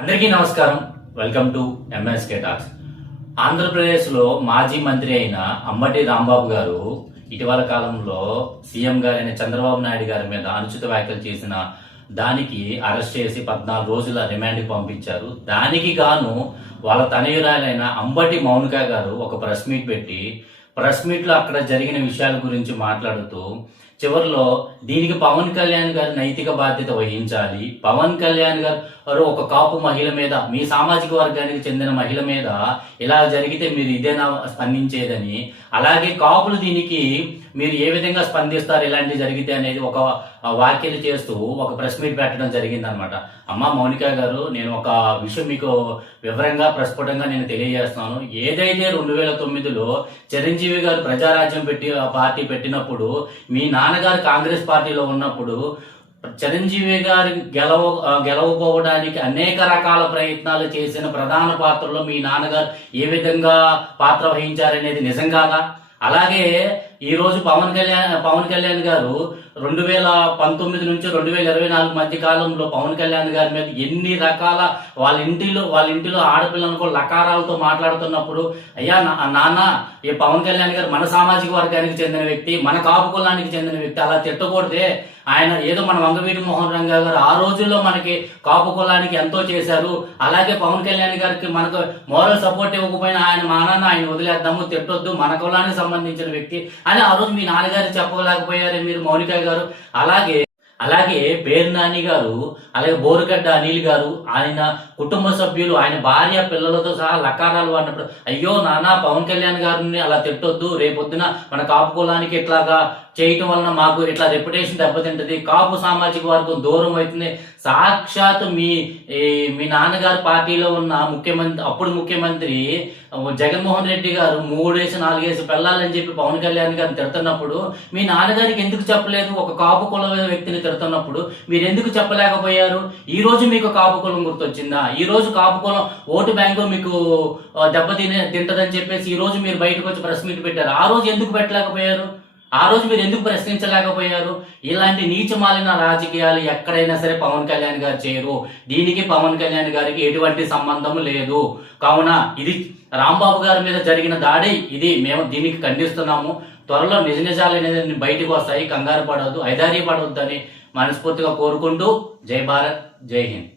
అందరికీ నమస్కారం. Welcome to MSK talks. ఆంధ్రప్రదేశ్లో మాజీ మంత్రి అయిన అంబటి రాంబాబు గారు ఇటీవల కాలంలో సీఎం గారైన చంద్రబాబు నాయుడు గారి మీద అనుచిత వ్యాఖ్యలు చేసిన దానికి అరెస్ట్ చేసి 14 రోజుల రిమాండ్కి పంపించారు. దానికి గాను వాళ్ళ తనయురాలైన అంబటి మౌనిక గారు ఒక ప్రెస్ మీట్ పెట్టి ప్రెస్ మీట్ లో అక్కడ జరిగిన విషయాల గురించి మాట్లాడుతూ చివరిలో దీనికి పవన్ కళ్యాణ్ గారు నైతిక బాధ్యత వహించాలి. పవన్ కళ్యాణ్ గారు ఒక కాపు మహిళ మీద, మీ సామాజిక వర్గానికి చెందిన మహిళ మీద ఇలా జరిగితే మీరు ఇదేనా స్పందించేదని, అలాగే కాపులు దీనికి మీరు ఏ విధంగా స్పందిస్తారు ఇలాంటివి జరిగితే అనేది ఒక వ్యాఖ్యలు చేస్తూ ఒక ప్రెస్ మీట్ పెట్టడం జరిగింది అనమాట. అమ్మ మౌనిక గారు, నేను ఒక విషయం మీకు వివరంగా ప్రస్ఫుటంగా నేను తెలియజేస్తున్నాను. ఏదైతే 2009లో చిరంజీవి గారు ప్రజారాజ్యం పార్టీ పెట్టినప్పుడు, మీ నాన్నగారు కాంగ్రెస్ పార్టీలో ఉన్నప్పుడు చిరంజీవి గారి గెలవపోవడానికి అనేక రకాల ప్రయత్నాలు చేసిన ప్రధాన పాత్రలో మీ నాన్నగారు ఏ విధంగా పాత్ర వహించారనేది నిజం కాదా? అలాగే ఈ రోజు పవన్ కళ్యాణ్ గారు 2019 నుంచి 2024 మధ్య కాలంలో పవన్ కళ్యాణ్ గారి మీద ఎన్ని రకాల వాళ్ళ ఇంటిలో ఆడపిల్లలకు లకారాలతో మాట్లాడుతున్నప్పుడు, అయ్యా నాన్న, ఈ పవన్ కళ్యాణ్ గారు మన సామాజిక వర్గానికి చెందిన వ్యక్తి, మన కాపు కులానికి చెందిన వ్యక్తి, అలా తిట్టకూడదే. ఆయన ఏదో మన వంగవీటి మోహన్ రంగా గారు ఆ రోజుల్లో మనకి కాపు కులానికి ఎంతో చేశారు, అలాగే పవన్ కళ్యాణ్ గారికి మనకు మోరల్ సపోర్ట్ ఇవ్వకపోయినా ఆయన వదిలేద్దాము, తిట్టొద్దు, మన కులానికి సంబంధించిన వ్యక్తి అని ఆ రోజు మీ నాన్నగారు చెప్పలేకపోయారే మీరు మౌనిక గారు. అలాగే పేరు నాని గారు, అలాగే బోరుగడ్డ అనిల్ గారు, ఆయన కుటుంబ సభ్యులు, ఆయన భార్య పిల్లలతో సహా లకారాలు వాడినప్పుడు, అయ్యో నాన్న పవన్ కళ్యాణ్ గారిని అలా తిట్టొద్దు, రేపొద్దున మన కాపు కులానికి ఇట్లాగా చేయటం వలన మాకు ఇట్లా రెప్యుటేషన్ దెబ్బతింటది, కాపు సామాజిక వర్గం దూరం అవుతుంది. సాక్షాత్ మీ నాన్నగారి పార్టీలో ఉన్న అప్పుడు ముఖ్యమంత్రి జగన్మోహన్ రెడ్డి గారు 3-4 పెళ్ళాలని చెప్పి పవన్ కళ్యాణ్ గారిని తిడుతున్నప్పుడు మీ నాన్నగారికి ఎందుకు చెప్పలేదు? ఒక కాపు కులం వ్యక్తిని తిడుతున్నప్పుడు మీరు ఎందుకు చెప్పలేకపోయారు? ఈ రోజు మీకు కాపు కులం గుర్తొచ్చిందా? ఈ రోజు కాపు కులం ఓటు బ్యాంకు మీకు తింటదని చెప్పేసి ఈ రోజు మీరు బయటకు వచ్చి ప్రెస్ మీట్ పెట్టారు. ఆ రోజు ఎందుకు పెట్టలేకపోయారు? ఆ రోజు మీరు ఎందుకు ప్రశ్నించలేకపోయారు? ఇలాంటి నీచమాలిన రాజకీయాలు ఎక్కడైనా సరే పవన్ కళ్యాణ్ గారు చేయరు. దీనికి పవన్ కళ్యాణ్ గారికి ఎటువంటి సంబంధం లేదు. కావున ఇది రాంబాబు గారి మీద జరిగిన దాడి, ఇది మేము దీనికి ఖండిస్తున్నాము. త్వరలో నిజాలు అనేది బయటకు వస్తాయి, కంగారు పడవద్దు, ఐదార్య పడవద్దు అని మనస్ఫూర్తిగా కోరుకుంటూ జై భారత్, జై హింద్.